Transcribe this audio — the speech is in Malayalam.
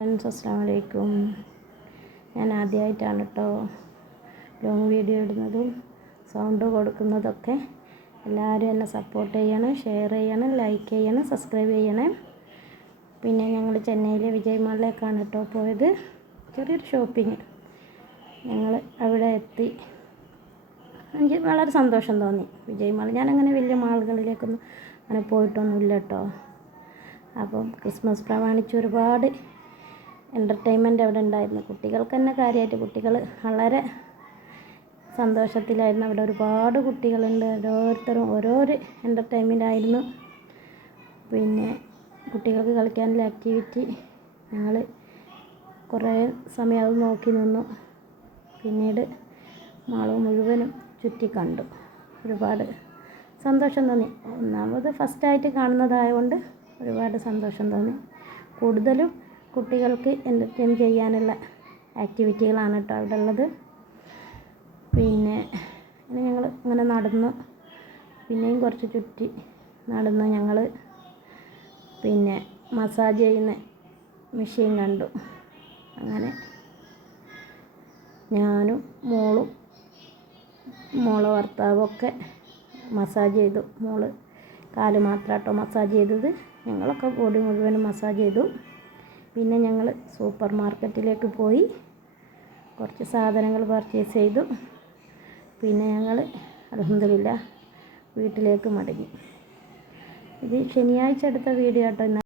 ഫ്രണ്ട്സ് അസ്സലാമു അലൈക്കും. ഞാൻ ആദ്യമായിട്ടാണ് കേട്ടോ ലോങ് വീഡിയോ ഇടുന്നതും സൗണ്ട് കൊടുക്കുന്നതൊക്കെ. എല്ലാവരും എന്നെ സപ്പോർട്ട് ചെയ്യണം, ഷെയർ ചെയ്യണം, ലൈക്ക് ചെയ്യണം, സബ്സ്ക്രൈബ് ചെയ്യണം. പിന്നെ ഞങ്ങൾ ചെന്നൈയിലെ വിജയ് മാളിലേക്കാണ് കേട്ടോ പോയത്. ചെറിയൊരു ഷോപ്പിങ്. ഞങ്ങൾ അവിടെ എത്തി. എനിക്ക് വളരെ സന്തോഷം തോന്നി. വിജയ് മാൾ, ഞാനങ്ങനെ വലിയ മാളുകളിലേക്കൊന്നും അങ്ങനെ പോയിട്ടൊന്നുമില്ല കേട്ടോ. അപ്പം ക്രിസ്മസ് പ്രമാണിച്ച് ഒരുപാട് എൻ്റർടൈൻമെൻറ്റ് അവിടെ ഉണ്ടായിരുന്നു. കുട്ടികൾക്ക് തന്നെ കാര്യമായിട്ട് കുട്ടികൾ വളരെ സന്തോഷത്തിലായിരുന്നു. അവിടെ ഒരുപാട് കുട്ടികളുണ്ട്. ഓരോരുത്തരും ഓരോരോ എൻ്റർടൈൻമെൻ്റ് ആയിരുന്നു. പിന്നെ കുട്ടികൾക്ക് കളിക്കാനുള്ള ആക്ടിവിറ്റി ഞങ്ങൾ കുറേ സമയം അത് നോക്കി നിന്നു. പിന്നീട് മാൾ മുഴുവനും ചുറ്റി കണ്ടു. ഒരുപാട് സന്തോഷം തോന്നി. ഒന്നാമത് ഫസ്റ്റായിട്ട് കാണുന്നതായതുകൊണ്ട് ഒരുപാട് സന്തോഷം തോന്നി. കൂടുതലും കുട്ടികൾക്ക് എൻ്റർടൈൻ ചെയ്യാനുള്ള ആക്ടിവിറ്റികളാണ് കേട്ടോ അവിടെ ഉള്ളത്. പിന്നെ ഞങ്ങൾ ഇങ്ങനെ നടന്നു. പിന്നെയും കുറച്ച് ചുറ്റി നടന്നു. ഞങ്ങൾ പിന്നെ മസാജ് ചെയ്യുന്ന മെഷീൻ കണ്ടു. അങ്ങനെ ഞാനും മോളെ ഭർത്താവൊക്കെ മസാജ് ചെയ്തു. മോള് കാല് മാത്രം കേട്ടോ മസാജ് ചെയ്തത്. ഞങ്ങളൊക്കെ ബോഡി മുഴുവനും മസാജ് ചെയ്തു. പിന്നെ ഞങ്ങൾ സൂപ്പർ മാർക്കറ്റിലേക്ക് പോയി കുറച്ച് സാധനങ്ങൾ പർച്ചേസ് ചെയ്തു. പിന്നെ ഞങ്ങൾ അൽഹംദുലില്ലാ വീട്ടിലേക്ക് മടങ്ങി. ഇത് ശനിയാഴ്ച എടുത്ത വീഡിയോ കേട്ടോ.